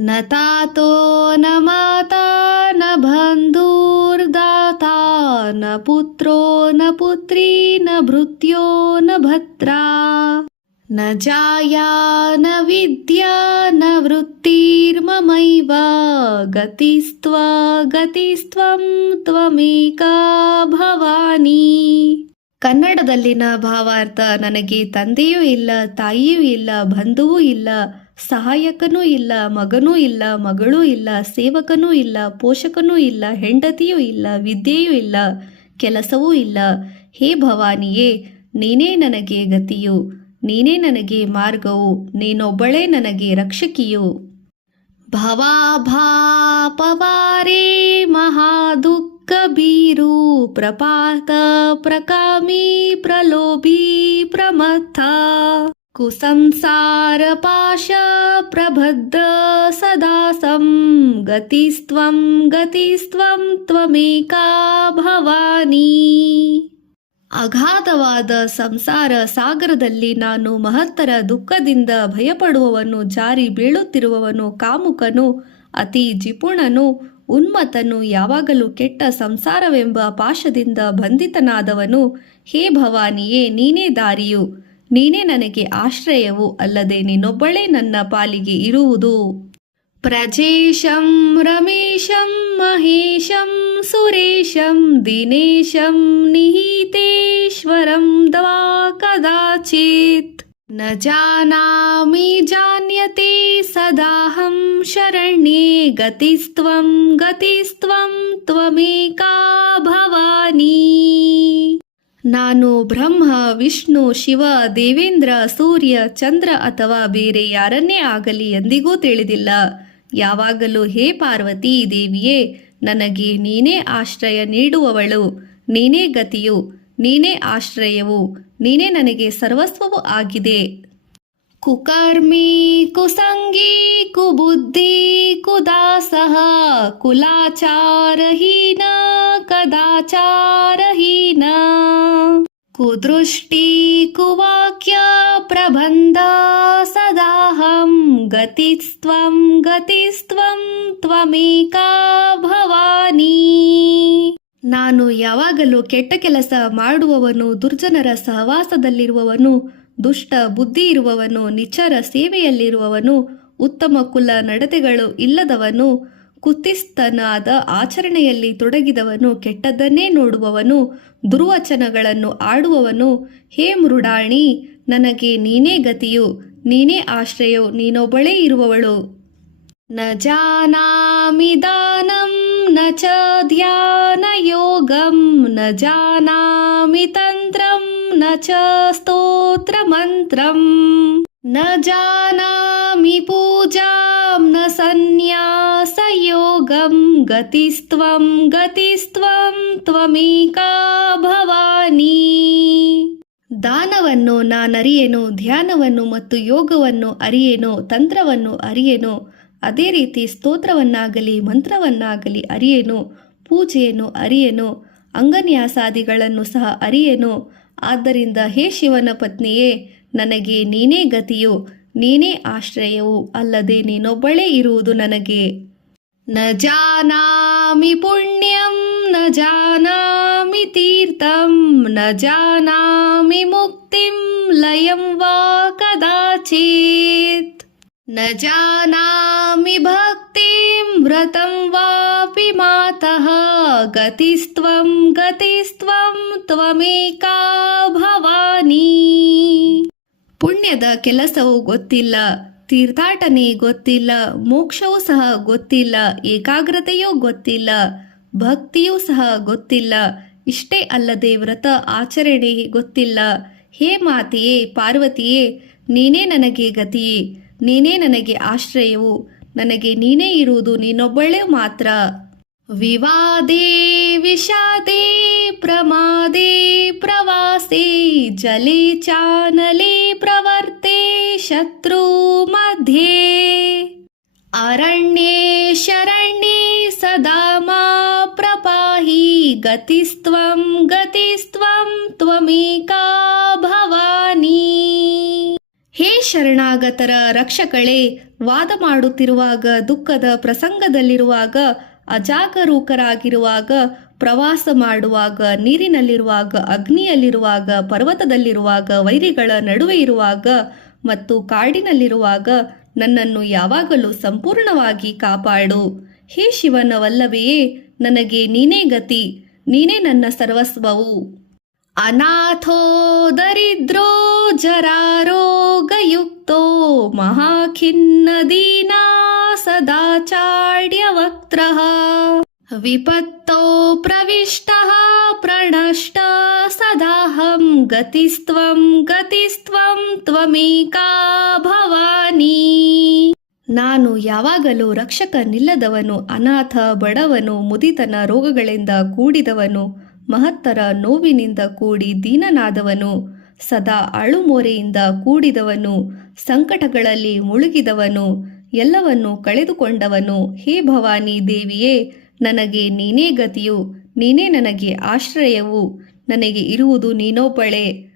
न तातो न माता न बन्धुर्दाता न पुत्रो न पुत्री न भृत्यो न भर्त्रा न जाया न विद्या न वृत्तिर्ममैव ಗತಿಸ್ತ್ವಂ ತ್ವಮೇಕಾ ಭವಾನಿ. ಕನ್ನಡದಲ್ಲಿನ ಭಾವಾರ್ಥ: ನನಗೆ ತಂದೆಯೂ ಇಲ್ಲ, ತಾಯಿಯೂ ಇಲ್ಲ, ಬಂಧುವೂ ಇಲ್ಲ, ಸಹಾಯಕನೂ ಇಲ್ಲ, ಮಗನೂ ಇಲ್ಲ, ಮಗಳೂ ಇಲ್ಲ, ಸೇವಕನೂ ಇಲ್ಲ, ಪೋಷಕನೂ ಇಲ್ಲ, ಹೆಂಡತಿಯೂ ಇಲ್ಲ, ವಿದ್ಯೆಯೂ ಇಲ್ಲ, ಕೆಲಸವೂ ಇಲ್ಲ. ಹೇ ಭವಾನಿಯೇ, ನೀನೇ ನನಗೆ ಗತಿಯು, ನೀನೇ ನನಗೆ ಮಾರ್ಗವು, ನೀನೊಬ್ಬಳೇ ನನಗೆ ರಕ್ಷಕಿಯು. ಭವಾಭಾಪವಾರೇ ಮಹಾದುಃಖ ಭೀರು ಪ್ರಪಾತ ಪ್ರಕಾಮಿ ಪ್ರಲೋಭಿ ಪ್ರಮಥ ಕುಸಂಸಾರ ಪಾಶ ಪ್ರಬದ್ಧ ಸದಾಸಂ ಗತಿಸ್ತ್ವಂ ತ್ವಮೇಕಾ ಭವಾನಿ. ಅಗಾಧವಾದ ಸಂಸಾರ ಸಾಗರದಲ್ಲಿ ನಾನು ಮಹತ್ತರ ದುಃಖದಿಂದ ಭಯಪಡುವವನು, ಜಾರಿ ಬೀಳುತ್ತಿರುವವನು, ಕಾಮುಕನು, ಅತಿ ಜಿಪುಣನು, ಉನ್ಮತ್ತನು, ಯಾವಾಗಲೂ ಕೆಟ್ಟ ಸಂಸಾರವೆಂಬ ಪಾಶದಿಂದ ಬಂಧಿತನಾದವನು. ಹೇ ಭವಾನಿಯೇ, ನೀನೇ ದಾರಿಯು, ನೀನೇ ನನಗೆ ಆಶ್ರಯವು, ಅಲ್ಲದೆ ನೀನೊಬ್ಬಳೇ ನನ್ನ ಪಾಲಿಗೆ ಇರುವುದು. ಪ್ರಜೇಶಂ ರಮೇಶಂ ಮಹೇಶಂ ಸುರೇಶಂ ದಿನೇಶಂ ನಿಹಿತೇಶ್ವರಂ ದ್ವಾ ಕದಾಚಿತ್ ನ ಜಾನಾಮಿ ಜಾನ್ಯತೆ ಸದಾಹಂ ಶರಣ್ಯೇ ಗತಿಸ್ತ್ವಂ ತ್ವಮೇಕಾ ಭವಾನಿ. ನಾನು ಬ್ರಹ್ಮ, ವಿಷ್ಣು, ಶಿವ, ದೇವೇಂದ್ರ, ಸೂರ್ಯ, ಚಂದ್ರ ಅಥವಾ ಬೇರೆ ಯಾರನ್ನೇ ಆಗಲಿ ಎಂದಿಗೂ ತಿಳಿದಿಲ್ಲ. ಯಾವಾಗಲೂ ಹೇ ಪಾರ್ವತೀ ದೇವಿಯೇ, ನನಗೆ ನೀನೇ ಆಶ್ರಯ ನೀಡುವವಳು, ನೀನೇ ಗತಿಯು, ನೀನೇ ಆಶ್ರಯವು, ನೀನೇ ನನಗೆ ಸರ್ವಸ್ವವೂ ಆಗಿದೆ. ಕುಕರ್ಮಿ ಕುಸಂಗಿ ಕುಬುದ್ಧಿ ಕುದಾಸಃ ಕುಲಾಚಾರಹೀನ ಕದಾಚಾರಹೀನ ಕುದೃಷ್ಟಿ ಕುವಾಕ್ಯ ಪ್ರಬಂಧ ಸದಾಹಂ ಗತಿಸ್ತ್ವಂ ತ್ವಮೇಕಾ ಭವಾನಿ. ನಾನು ಯಾವಾಗಲೂ ಕೆಟ್ಟ ಕೆಲಸ ಮಾಡುವವನು, ದುರ್ಜನರ ಸಹವಾಸದಲ್ಲಿರುವವನು, ದುಷ್ಟ ಬುದ್ಧಿ ಇರುವವನು, ನಿಚರ ಸೇವೆಯಲ್ಲಿರುವವನು, ಉತ್ತಮ ಕುಲ ನಡತೆಗಳು ಇಲ್ಲದವನು, ಕುತ್ತಿಸ್ತನಾದ ಆಚರಣೆಯಲ್ಲಿ ತೊಡಗಿದವನು, ಕೆಟ್ಟದ್ದನ್ನೇ ನೋಡುವವನು, ದುರ್ವಚನಗಳನ್ನು ಆಡುವವನು. ಹೇ ಮೃಡಾಣಿ, ನನಗೆ ನೀನೇ ಗತಿಯು, ನೀನೇ ಆಶ್ರಯವು, ನೀನೊಬ್ಬಳೇ ಇರುವವಳು. ನ ಜಾನಾಮಿ ದಾನಂ ನ ಚ ಧ್ಯಾನ ಯೋಗಂ ನ ಜಾನಾಮಿ ತಂತ್ರಂ ನ ಚ ಸ್ತೋತ್ರ ಮಂತ್ರಂ ನ ಜಾನಾಮಿ ಪೂಜಾಂ ನ ಸನ್ಯಾಸ ಯೋಗಂ ಗತಿಸ್ತ್ವಂ ತ್ವಮೇಕಾ ಭವಾನಿ. ದಾನವನ್ನು ನಾನರಿಯೇನು, ಧ್ಯಾನವನ್ನು ಮತ್ತು ಯೋಗವನ್ನು ಅರಿಯೇನು, ತಂತ್ರವನ್ನು ಅರಿಯೇನು, ಅದೇ ರೀತಿ ಸ್ತೋತ್ರವನ್ನಾಗಲಿ ಮಂತ್ರವನ್ನಾಗಲಿ ಅರಿಯೇನು, ಪೂಜೆಯನ್ನು ಅರಿಯೇನು, ಅಂಗನ್ಯಾಸಾದಿಗಳನ್ನು ಸಹ ಅರಿಯೇನು. ಆದ್ದರಿಂದ ಹೇ ಶಿವನ ಪತ್ನಿಯೇ, ನನಗೆ ನೀನೇ ಗತಿಯು, ನೀನೇ ಆಶ್ರಯವು, ಅಲ್ಲದೆ ನೀನೊಬ್ಬಳೇ ಇರುವುದು ನನಗೆ. ನ ಜಾನಾಮಿ ಪುಣ್ಯಂ ನ ಜಾನಾಮಿ ತೀರ್ಥಂ ನ ಜಾನಾಮಿ ಮುಕ್ತಿಂ ಲಯಂ ವಾ ಕದಾಚಿತ್ ನ ಜಾನಾಮಿ ಭಕ್ತಿಂ ವ್ರತಂ ವಾಪಿ ಮಾತಃ ಗತಿಸ್ತ್ವಂ ತ್ವಮೇಕಾ ಭವಾನಿ. ಪುಣ್ಯದ ಕೆಲಸವು ಗೊತ್ತಿಲ್ಲ, ತೀರ್ಥಾಟನೆ ಗೊತ್ತಿಲ್ಲ, ಮೋಕ್ಷವೂ ಸಹ ಗೊತ್ತಿಲ್ಲ, ಏಕಾಗ್ರತೆಯೂ ಗೊತ್ತಿಲ್ಲ, ಭಕ್ತಿಯೂ ಸಹ ಗೊತ್ತಿಲ್ಲ, ಇಷ್ಟೇ ಅಲ್ಲದೆ ವ್ರತ ಆಚರಣೆ ಗೊತ್ತಿಲ್ಲ. ಹೇ ಮಾತೆಯೇ ಪಾರ್ವತಿಯೇ, ನೀನೇ ನನಗೆ ಗತಿಯೇ, ನೀನೇ ನನಗೆ ಆಶ್ರಯವು, ನನಗೆ ನೀನೇ ಇರುವುದು ನೀನೊಬ್ಬಳೇ ಮಾತ್ರ. ವಿವಾದೇ ವಿಷಾದೇ ಪ್ರಮಾದೇ ಪ್ರವಾಸೇ ಜಲೇ ಚಾನಲೇ ಪ್ರವರ್ತೆ ಶತ್ರು ಮಧ್ಯೆ ಅರಣ್ಯೇ ಶರಣ್ಯೇ ಸದಾ ಮಾ ಪ್ರಪಾಹಿ ಗತಿಸ್ತ್ವಂ ತ್ವಮೇಕಾ ಭವಾನಿ. ಹೇ ಶರಣಾಗತರ ರಕ್ಷಕಳೇ, ವಾದ ಮಾಡುತ್ತಿರುವಾಗ, ದುಃಖದ ಪ್ರಸಂಗದಲ್ಲಿರುವಾಗ, ಅಜಾಗರೂಕರಾಗಿರುವಾಗ, ಪ್ರವಾಸ ಮಾಡುವಾಗ, ನೀರಿನಲ್ಲಿರುವಾಗ, ಅಗ್ನಿಯಲ್ಲಿರುವಾಗ, ಪರ್ವತದಲ್ಲಿರುವಾಗ, ವೈರಿಗಳ ನಡುವೆ ಇರುವಾಗ ಮತ್ತು ಕಾಡಿನಲ್ಲಿರುವಾಗ ನನ್ನನ್ನು ಯಾವಾಗಲೂ ಸಂಪೂರ್ಣವಾಗಿ ಕಾಪಾಡು. ಹೇ ಶಿವನ ವಲ್ಲಭೆಯೇ, ನನಗೆ ನೀನೇ ಗತಿ, ನೀನೇ ನನ್ನ ಸರ್ವಸ್ವವು. ಅನಾಥೋ ದರಿದ್ರೋ ಜರಾರೋಗಯುಕ್ತೋ ಮಹಾಖಿನ್ನ ದೀನಾ ಸದಾಚಾರ್ಯವಕ್ತ್ರಃ ವಿಪತ್ತೋ ಪ್ರವಿಷ್ಟಃ ಪ್ರಣಷ್ಟ ಸದಾಹಂ ಗತಿಸ್ತ್ವಂ ಗತಿಸ್ತ್ವಂ ತ್ವಮೇಕಾ ಭವಾನಿ. ನಾನು ಯಾವಾಗಲೂ ರಕ್ಷಕನಿಲ್ಲದವನು, ಅನಾಥ, ಬಡವನು, ಮುದಿತನ, ರೋಗಗಳಿಂದ ಕೂಡಿದವನು, ಮಹತ್ತರ ನೋವಿನಿಂದ ಕೂಡಿ ದೀನನಾದವನು, ಸದಾ ಅಳುಮೋರೆಯಿಂದ ಕೂಡಿದವನು, ಸಂಕಟಗಳಲ್ಲಿ ಮುಳುಗಿದವನು, ಎಲ್ಲವನ್ನು ಕಳೆದುಕೊಂಡವನು. ಹೇ ಭವಾನಿ ದೇವಿಯೇ, ನನಗೆ ನೀನೇ ಗತಿಯು, ನೀನೇ ನನಗೆ ಆಶ್ರಯವು. ನನಗೆ ಇರುವುದು ನೀನೊಬ್ಬಳೇ.